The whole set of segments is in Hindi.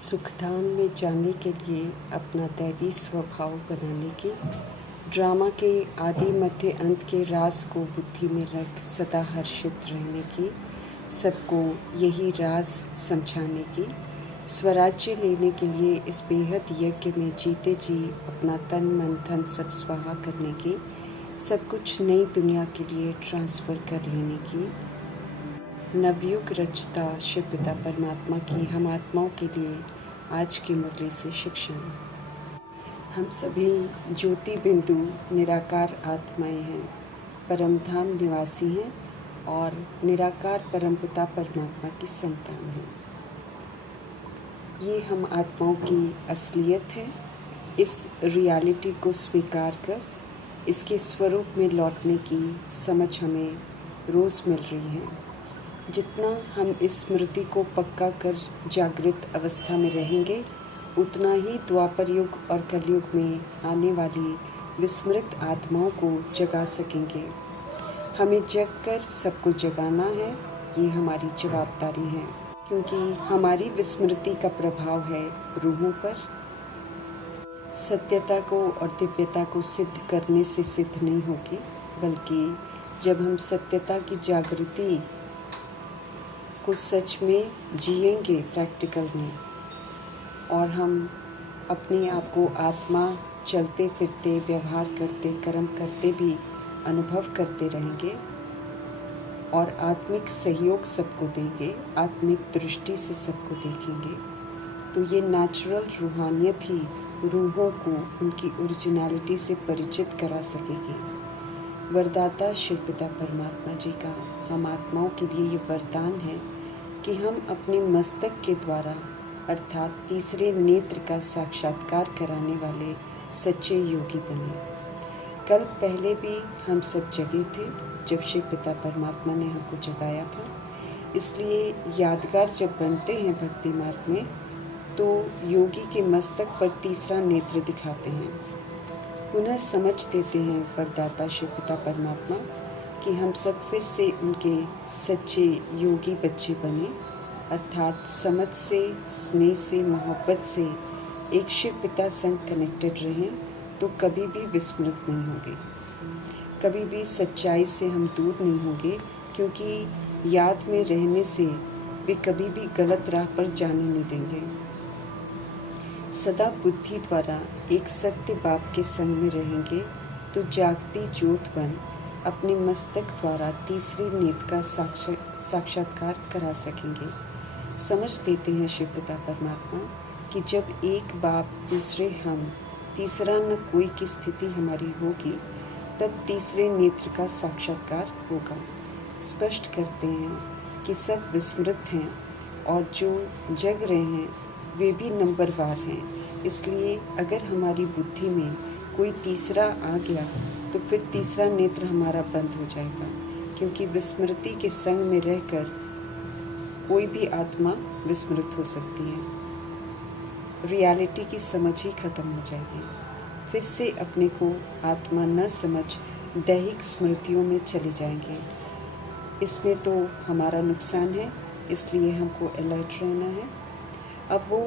सुखधाम में जाने के लिए अपना दैवी स्वभाव बनाने की, ड्रामा के आदि मध्य अंत के राज को बुद्धि में रख सदा हर्षित रहने की, सबको यही राज समझाने की, स्वराज्य लेने के लिए इस बेहद यज्ञ में जीते जी अपना तन मन धन सब स्वाहा करने की, सब कुछ नई दुनिया के लिए ट्रांसफ़र कर लेने की, नवयुग रचता शिव पिता परमात्मा की हम आत्माओं के लिए आज की मुरली से शिक्षा। हम सभी ज्योति बिंदु निराकार आत्माएं हैं, परम धाम निवासी हैं और निराकार परमपिता परमात्मा की संतान हैं। ये हम आत्माओं की असलियत है। इस रियलिटी को स्वीकार कर इसके स्वरूप में लौटने की समझ हमें रोज़ मिल रही है। जितना हम इस स्मृति को पक्का कर जागृत अवस्था में रहेंगे, उतना ही द्वापर युग और कलयुग में आने वाली विस्मृत आत्माओं को जगा सकेंगे। हमें जग कर सबको जगाना है, ये हमारी जवाबदारी है, क्योंकि हमारी विस्मृति का प्रभाव है रूहों पर। सत्यता को और दिव्यता को सिद्ध करने से सिद्ध नहीं होगी, बल्कि जब हम सत्यता की जागृति को सच में जिएंगे प्रैक्टिकल में, और हम अपने आप को आत्मा चलते फिरते व्यवहार करते कर्म करते भी अनुभव करते रहेंगे और आत्मिक सहयोग सबको देंगे, आत्मिक दृष्टि से सबको देखेंगे, तो ये नेचुरल रूहानियत ही रूहों को उनकी ओरिजिनलिटी से परिचित करा सकेगी। वरदाता शिव पिता परमात्मा जी का हम आत्माओं के लिए ये वरदान है कि हम अपने मस्तक के द्वारा अर्थात तीसरे नेत्र का साक्षात्कार कराने वाले सच्चे योगी बने। कल पहले भी हम सब जगे थे जब शिव पिता परमात्मा ने हमको जगाया था, इसलिए यादगार जब बनते हैं भक्ति मार्ग में तो योगी के मस्तक पर तीसरा नेत्र दिखाते हैं। पुनः समझ देते हैं वरदाता शिव पिता परमात्मा कि हम सब फिर से उनके सच्चे योगी बच्चे बने, अर्थात समझ से, स्नेह से, मोहब्बत से एक शिव पिता संग कनेक्टेड रहें, तो कभी भी विस्मृत नहीं होंगे, कभी भी सच्चाई से हम दूर नहीं होंगे, क्योंकि याद में रहने से वे कभी भी गलत राह पर जाने नहीं देंगे। सदा बुद्धि द्वारा एक सत्य बाप के संग में रहेंगे तो जागती ज्योत बन अपने मस्तक द्वारा तीसरे नेत्र का साक्षात्कार करा सकेंगे। समझ देते हैं शिव पिता परमात्मा कि जब एक बाप दूसरे हम, तीसरा न कोई की स्थिति हमारी होगी, तब तीसरे नेत्र का साक्षात्कार होगा। स्पष्ट करते हैं कि सब विस्मृत हैं और जो जग रहे हैं वे भी नंबरवार हैं। इसलिए अगर हमारी बुद्धि में कोई तीसरा आ गया तो फिर तीसरा नेत्र हमारा बंद हो जाएगा, क्योंकि विस्मृति के संग में रहकर कोई भी आत्मा विस्मृत हो सकती है। रियलिटी की समझ ही खत्म हो जाएगी। फिर से अपने को आत्मा न समझ दैहिक स्मृतियों में चले जाएंगे। इसमें तो हमारा नुकसान है, इसलिए हमको अलर्ट रहना है। अब वो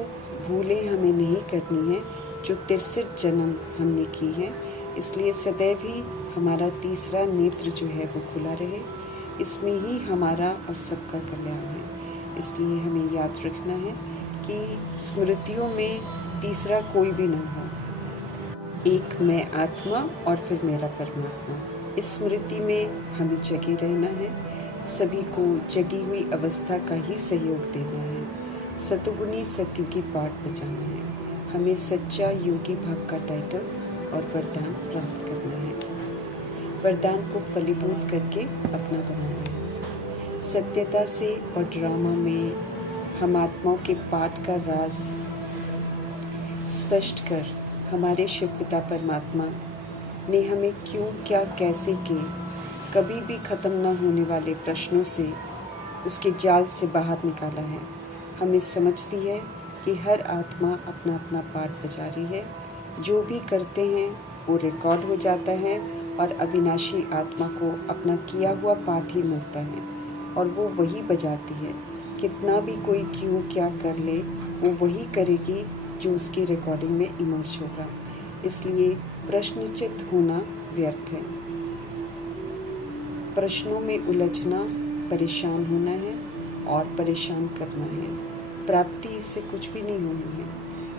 भूलें हमें नहीं करनी है जो 63 जन्म हमने की है, इसलिए सदैव ही हमारा तीसरा नेत्र जो है वो खुला रहे। इसमें ही हमारा और सबका कल्याण है। इसलिए हमें याद रखना है कि स्मृतियों में तीसरा कोई भी ना हो, एक मैं आत्मा और फिर मेरा परमात्मा। इस स्मृति में हमें जगे रहना है, सभी को जगी हुई अवस्था का ही सहयोग देना है, सतुगुणी सतयुगी पाठ बजाना है, हमें सच्चा योगी भव का टाइटल और वरदान प्राप्त करना है। वरदान को फलीभूत करके अपना बनाना है। सत्यता से और ड्रामा में हम आत्माओं के पाठ का राज स्पष्ट कर हमारे शिव पिता परमात्मा ने हमें क्यों, क्या, कैसे के कभी भी ख़त्म न होने वाले प्रश्नों से उसके जाल से बाहर निकाला है। हमें समझती है कि हर आत्मा अपना अपना पाठ बजा रही है, जो भी करते हैं वो रिकॉर्ड हो जाता है और अविनाशी आत्मा को अपना किया हुआ पाठ ही मिलता है और वो वही बजाती है। कितना भी कोई क्यों क्या कर ले, वो वही करेगी जो उसकी रिकॉर्डिंग में इमर्ज होगा। इसलिए प्रश्नचित होना व्यर्थ है। प्रश्नों में उलझना परेशान होना है और परेशान करना है। प्राप्ति इससे कुछ भी नहीं होनी है।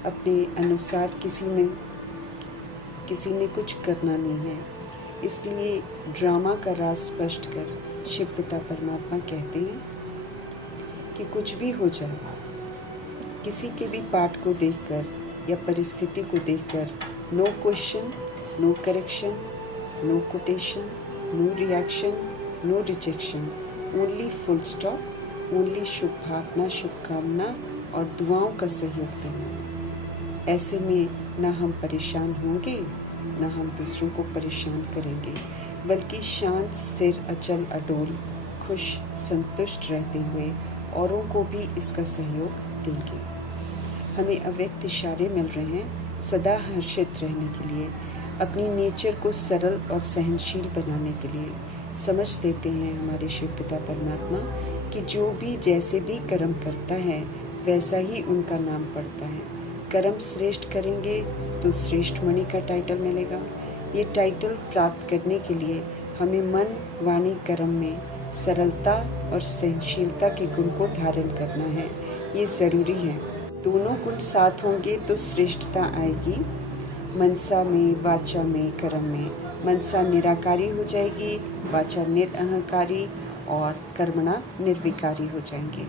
अपने अनुसार किसी ने कुछ करना नहीं है। इसलिए ड्रामा का राज स्पष्ट कर शिव पिता परमात्मा कहते हैं कि कुछ भी हो जाए, किसी के भी पाठ को देखकर या परिस्थिति को देखकर no question, no correction, no quotation, no reaction, no rejection, only full stop, only शुभ भावना, शुभकामना और दुआओं का सहयोग देना। ऐसे में ना हम परेशान होंगे, ना हम दूसरों को परेशान करेंगे, बल्कि शांत, स्थिर, अचल, अडोल, खुश, संतुष्ट रहते हुए औरों को भी इसका सहयोग देंगे। हमें अव्यक्त इशारे मिल रहे हैं सदा हर्षित रहने के लिए, अपनी नेचर को सरल और सहनशील बनाने के लिए। समझ देते हैं हमारे शिव पिता परमात्मा कि जो भी जैसे भी कर्म करता है वैसा ही उनका नाम पड़ता है। कर्म श्रेष्ठ करेंगे तो श्रेष्ठ मणि का टाइटल मिलेगा। ये टाइटल प्राप्त करने के लिए हमें मन, वाणी, कर्म में सरलता और सहनशीलता के गुण को धारण करना है। ये ज़रूरी है। दोनों गुण साथ होंगे तो श्रेष्ठता आएगी। मनसा में, वाचा में, कर्म में। मनसा निराकारी हो जाएगी, वाचा निरअहंकारी और कर्मणा निर्विकारी हो जाएंगे।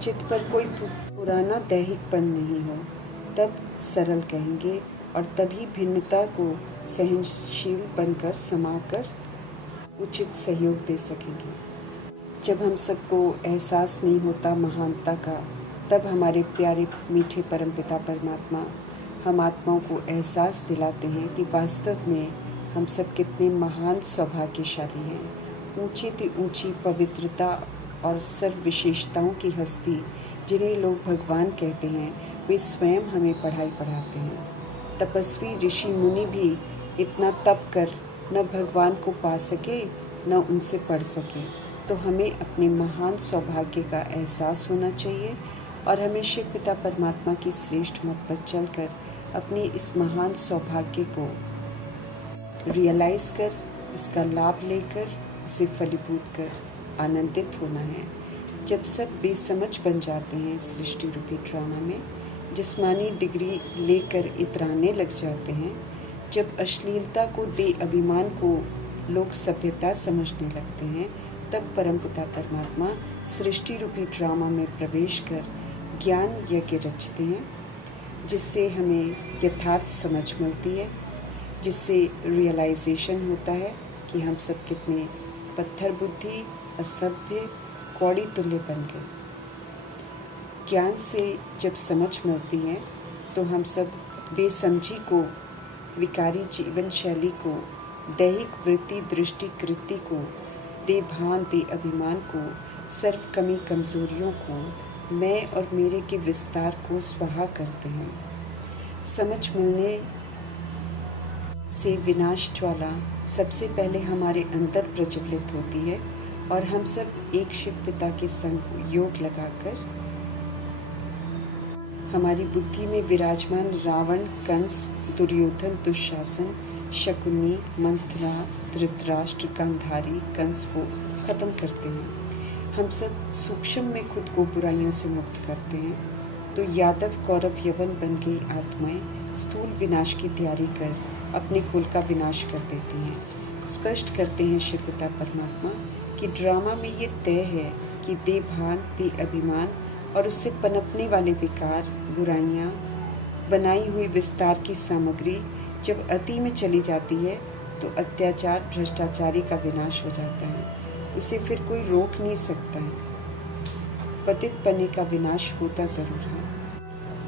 चित्त पर कोई पुराना दैहिकपन नहीं हो तब सरल कहेंगे और तभी भिन्नता को सहनशील बनकर समाकर उचित सहयोग दे सकेंगे। जब हम सबको एहसास नहीं होता महानता का, तब हमारे प्यारे मीठे परमपिता परमात्मा हम आत्माओं को एहसास दिलाते हैं कि वास्तव में हम सब कितने महान सौभाग्यशाली हैं। ऊंची से ऊंची पवित्रता और सर्व विशेषताओं की हस्ती जिन्हें लोग भगवान कहते हैं, वे स्वयं हमें पढ़ाते हैं। तपस्वी ऋषि मुनि भी इतना तप कर न भगवान को पा सके न उनसे पढ़ सके। तो हमें अपने महान सौभाग्य का एहसास होना चाहिए और हमें शिव पिता परमात्मा की श्रेष्ठ मत पर चलकर अपनी इस महान सौभाग्य को रियलाइज़ कर, उसका लाभ लेकर, उसे फलीभूत कर आनंदित होना है। जब सब बेसमझ बन जाते हैं सृष्टि रूपी ड्रामा में, जिस्मानी डिग्री लेकर इतराने लग जाते हैं, जब अश्लीलता को दे अभिमान को लोग सभ्यता समझने लगते हैं, तब परमपिता परमात्मा सृष्टि रूपी ड्रामा में प्रवेश कर ज्ञान यज्ञ रचते हैं, जिससे हमें यथार्थ समझ मिलती है, जिससे रियलाइजेशन होता है कि हम सब कितने पत्थर बुद्धि, असभ्य, कौड़ी तुल्य बन गए। ज्ञान से जब समझ मिलती है तो हम सब बेसमझी को, विकारी जीवन शैली को, दैहिक वृत्ति, दृष्टि, कृति को, दे भान, दे अभिमान को, सर्व कमी कमजोरियों को, मैं और मेरे के विस्तार को स्वाहा करते हैं। समझ मिलने से विनाश ज्वाला सबसे पहले हमारे अंदर प्रज्वलित होती है और हम सब एक शिव पिता के संग योग लगाकर हमारी बुद्धि में विराजमान रावण, कंस, दुर्योधन, दुशासन, शकुनी, मंथरा, धृतराष्ट्र, गांधारी, कंस को खत्म करते हैं। हम सब सूक्ष्म में खुद को बुराइयों से मुक्त करते हैं तो यादव, कौरव, यवन बन गई आत्माएं स्थूल विनाश की तैयारी कर अपने कुल का विनाश कर देती हैं। स्पष्ट करते हैं शिव पिता परमात्मा कि ड्रामा में ये तय है कि दे भान, दे अभिमान और उससे पनपने वाले विकार, बुराइयाँ, बनाई हुई विस्तार की सामग्री जब अति में चली जाती है तो अत्याचार, भ्रष्टाचारी का विनाश हो जाता है। उसे फिर कोई रोक नहीं सकता है। पतित पने का विनाश होता ज़रूर है।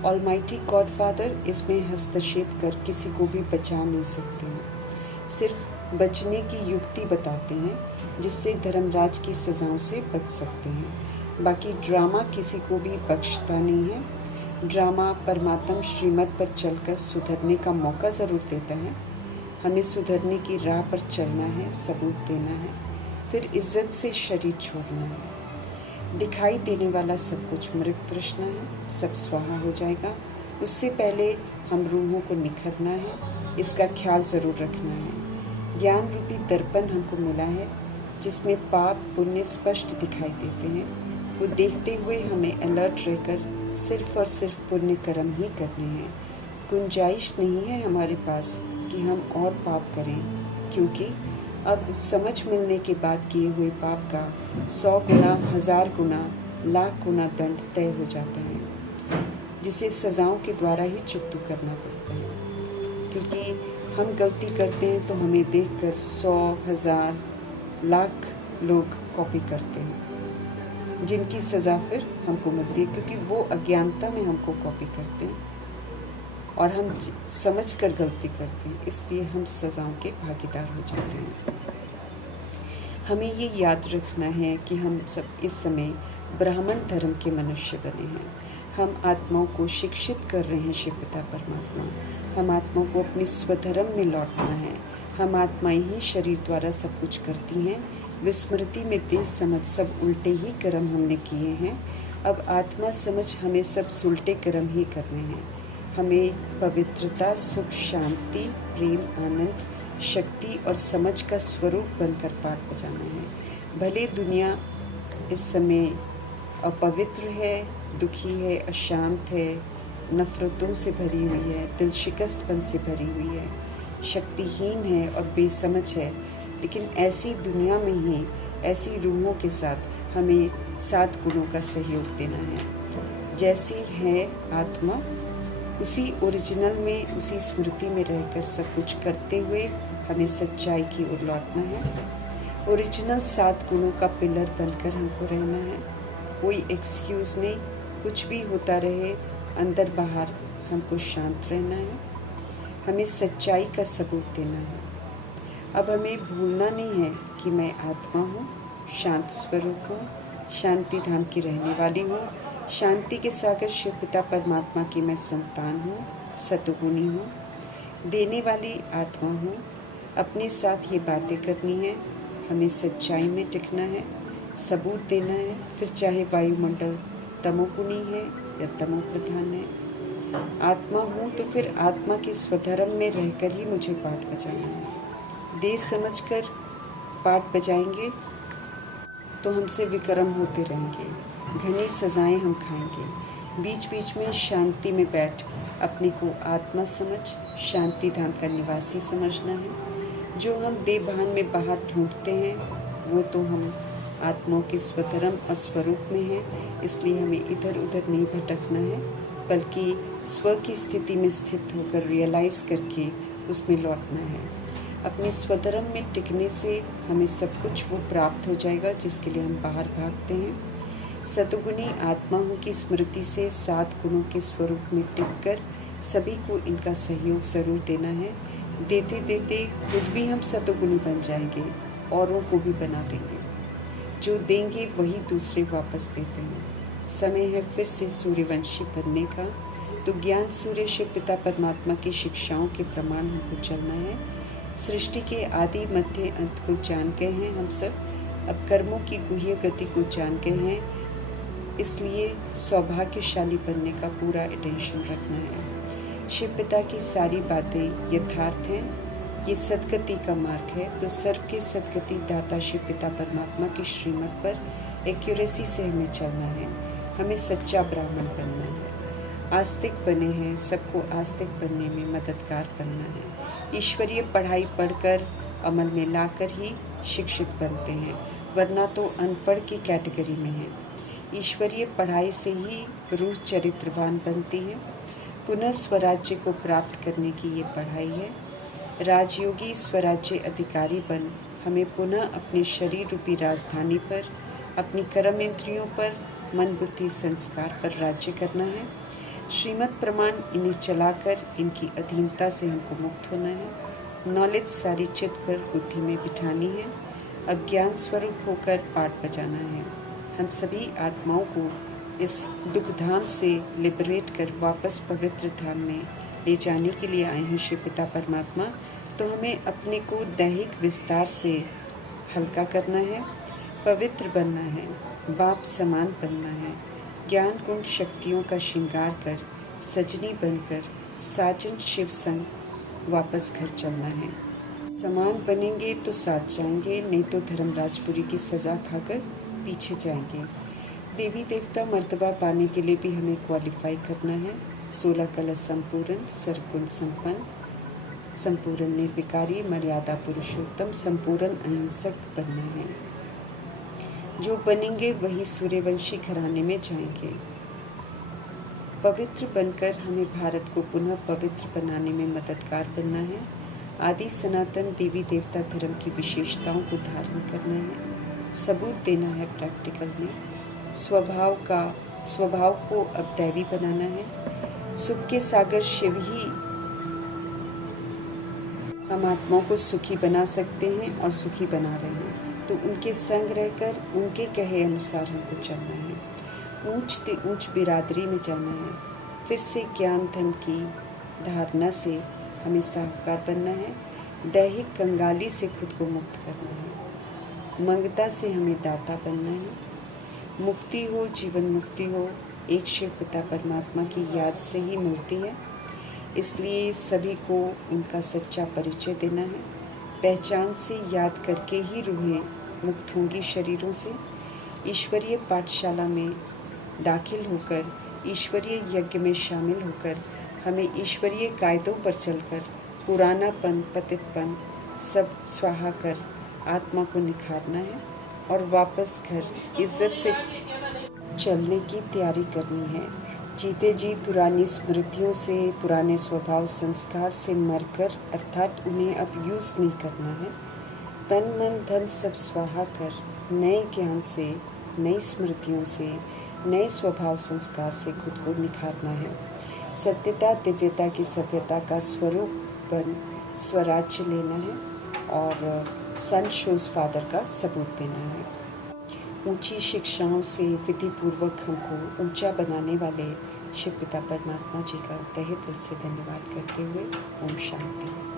ऑलमाइटी गॉडफादर इसमें हस्तक्षेप कर किसी को भी बचा नहीं सकते हैं। सिर्फ बचने की युक्ति बताते हैं जिससे धर्मराज की सज़ाओं से बच सकते हैं। बाकी ड्रामा किसी को भी बख्शता नहीं है। ड्रामा परमात्म श्रीमत पर चलकर सुधरने का मौका ज़रूर देता है। हमें सुधरने की राह पर चलना है, सबूत देना है, फिर इज्जत से शरीर छोड़ना है। दिखाई देने वाला सब कुछ मृत तृष्णा है, सब स्वाहा हो जाएगा। उससे पहले हम रूहों को निखरना है, इसका ख्याल ज़रूर रखना है। ज्ञान रूपी दर्पण हमको मिला है, जिसमें पाप पुण्य स्पष्ट दिखाई देते हैं। वो देखते हुए हमें अलर्ट रहकर सिर्फ और सिर्फ पुण्य कर्म ही करने हैं। गुंजाइश नहीं है हमारे पास कि हम और पाप करें, क्योंकि अब समझ मिलने के बाद किए हुए पाप का 100 गुना, 1000 गुना, लाख गुना दंड तय हो जाता है, जिसे सज़ाओं के द्वारा ही चुकता करना पड़ता है। क्योंकि हम गलती करते हैं तो हमें देखकर 100, 1000, लाख लोग कॉपी करते हैं, जिनकी सज़ा फिर हमको मिलती है, क्योंकि वो अज्ञानता में हमको कॉपी करते हैं और हम समझकर गलती करते हैं, इसलिए हम सज़ाओं के भागीदार हो जाते हैं। हमें ये याद रखना है कि हम सब इस समय ब्राह्मण धर्म के मनुष्य बने हैं। हम आत्माओं को शिक्षित कर रहे हैं शिव पिता परमात्मा। हम आत्माओं को अपने स्वधर्म में लौटना है। हम आत्माएं ही शरीर द्वारा सब कुछ करती हैं। विस्मृति में देह समझ सब उल्टे ही कर्म हमने किए हैं। अब आत्मा समझ हमें सब सुलटे कर्म ही करने हैं। हमें पवित्रता, सुख, शांति, प्रेम, आनंद, शक्ति और समझ का स्वरूप बनकर पाठ बजाना है। भले दुनिया इस समय अपवित्र है, दुखी है, अशांत है, नफ़रतों से भरी हुई है, दिल शिकस्तपन से भरी हुई है, शक्तिहीन है और बेसमझ है, लेकिन ऐसी दुनिया में ही ऐसी रूहों के साथ हमें 7 गुणों का सहयोग देना है। जैसी है आत्मा, उसी ओरिजिनल में, उसी स्मृति में रहकर सब कुछ करते हुए हमें सच्चाई की ओर लौटना है। ओरिजिनल 7 गुणों का पिलर बनकर हमको रहना है। कोई एक्सक्यूज़ नहीं, कुछ भी होता रहे, अंदर बाहर हमको शांत रहना है। हमें सच्चाई का सबूत देना है। अब हमें भूलना नहीं है कि मैं आत्मा हूँ, शांत स्वरूप हूँ, शांति धाम की रहने वाली हूँ, शांति के सागर शिव पिता परमात्मा की मैं संतान हूँ, सतगुणी हूँ, देने वाली आत्मा हूँ। अपने साथ ये बातें करनी है, हमें सच्चाई में टिकना है, सबूत देना है, फिर चाहे वायुमंडल तमोगुणी है या तमो प्रधान है। आत्मा हूँ तो फिर आत्मा के स्वधर्म में रहकर ही मुझे पाठ बजाना है। देश समझकर पाठ बजाएंगे तो हमसे विक्रम होते रहेंगे, घनी सजाएं हम खाएंगे। बीच बीच में शांति में बैठ अपने को आत्मा समझ शांति धाम का निवासी समझना है। जो हम देवभान में बाहर ढूंढते हैं वो तो हम आत्माओं के स्वधर्म और स्वरूप में हैं, इसलिए हमें इधर उधर नहीं भटकना है, बल्कि स्व की स्थिति में स्थित होकर रियलाइज़ करके उसमें लौटना है। अपने स्वधर्म में टिकने से हमें सब कुछ वो प्राप्त हो जाएगा जिसके लिए हम बाहर भागते हैं। सतगुणी आत्माओं की स्मृति से 7 गुणों के स्वरूप में टिककर सभी को इनका सहयोग ज़रूर देना है। देते देते खुद भी हम सतगुणी बन जाएंगे, औरों को भी बना देंगे। जो देंगे वही दूसरे वापस देते हैं। समय है फिर से सूर्यवंशी बनने का, तो ज्ञान सूर्य शिव पिता परमात्मा की शिक्षाओं के प्रमाण हमको चलना है। सृष्टि के आदि मध्य अंत को जान गए हैं हम सब, अब कर्मों की गुह्य गति को जान गए हैं, इसलिए सौभाग्यशाली बनने का पूरा अटेंशन रखना है। शिव पिता की सारी बातें यथार्थ हैं, ये सदगति का मार्ग है, तो सर्व के सदगति दाता शिव पिता परमात्मा की श्रीमत पर एक्यूरेसी से हमें चलना है। हमें सच्चा ब्राह्मण बनना है। आस्तिक बने हैं, सबको आस्तिक बनने में मददगार बनना है। ईश्वरीय पढ़ाई पढ़कर अमल में लाकर ही शिक्षित बनते हैं, वरना तो अनपढ़ की कैटेगरी में है। ईश्वरीय पढ़ाई से ही रूह चरित्रवान बनती है। पुनः स्वराज्य को प्राप्त करने की ये पढ़ाई है। राजयोगी स्वराज्य अधिकारी बन हमें पुनः अपने शरीर रूपी राजधानी पर, अपनी कर्म इंद्रियों पर, मन बुद्धि संस्कार पर राज्य करना है। श्रीमत प्रमाण इन्हें चलाकर इनकी अधीनता से हमको मुक्त होना है। नॉलेज सारी चित्त पर बुद्धि में बिठानी है। अब ज्ञान स्वरूप होकर पाठ बजाना है। हम सभी आत्माओं को इस दुखधाम से लिबरेट कर वापस पवित्र धाम में ले जाने के लिए आए हैं शिव पिता परमात्मा। तो हमें अपने को दैहिक विस्तार से हल्का करना है, पवित्र बनना है, बाप समान बनना है। ज्ञान गुण शक्तियों का श्रृंगार कर सजनी बनकर साजन शिव संग वापस घर चलना है। समान बनेंगे तो साथ जाएंगे, नहीं तो धर्मराजपुरी की सज़ा खाकर पीछे जाएंगे। देवी देवता मर्तबा पाने के लिए भी हमें क्वालिफाई करना है। 16 कलश संपूर्ण, सर्वगुण संपन्न, संपूर्ण निर्विकारी, मर्यादा पुरुषोत्तम, संपूर्ण अहिंसक बनना है। जो बनेंगे वही सूर्यवंशी घराने में जाएंगे। पवित्र बनकर हमें भारत को पुनः पवित्र बनाने में मददगार बनना है। आदि सनातन देवी देवता धर्म की विशेषताओं को धारण करना है, सबूत देना है प्रैक्टिकल में। स्वभाव को अब दैवी बनाना है। सुख के सागर शिव ही हम आत्माओं को सुखी बना सकते हैं और सुखी बना रहे हैं, तो उनके संग रहकर उनके कहे अनुसार हमको चलना है। ऊंच से ऊंच बिरादरी में जाना है। फिर से ज्ञान धन की धारणा से हमें साहूकार बनना है। दैहिक कंगाली से खुद को मुक्त करना है। मंगता से हमें दाता बनना है। मुक्ति हो, जीवन मुक्ति हो, एक शिव पिता परमात्मा की याद से ही मिलती है। इसलिए सभी को उनका सच्चा परिचय देना है। पहचान से याद करके ही रूहें मुक्त होंगी शरीरों से। ईश्वरीय पाठशाला में दाखिल होकर, ईश्वरीय यज्ञ में शामिल होकर हमें ईश्वरीय कायदों पर चलकर पुरानापन, पतितपन सब स्वाहा कर आत्मा को निखारना है और वापस घर इज्जत से चलने की तैयारी करनी है। जीते जी पुरानी स्मृतियों से, पुराने स्वभाव संस्कार से मरकर, अर्थात उन्हें अब यूज़ नहीं करना है। तन मन धन सब स्वाहा कर नए ज्ञान से, नई स्मृतियों से, नए स्वभाव संस्कार से खुद को निखारना है। सत्यता, दिव्यता की सभ्यता का स्वरूप बन स्वराज्य लेना है और सन शोज फादर का सबूत देना है। ऊंची शिक्षाओं से विधिपूर्वक हमको ऊंचा बनाने वाले शिव पिता परमात्मा जी का तहे दिल से धन्यवाद करते हुए ओम शांति।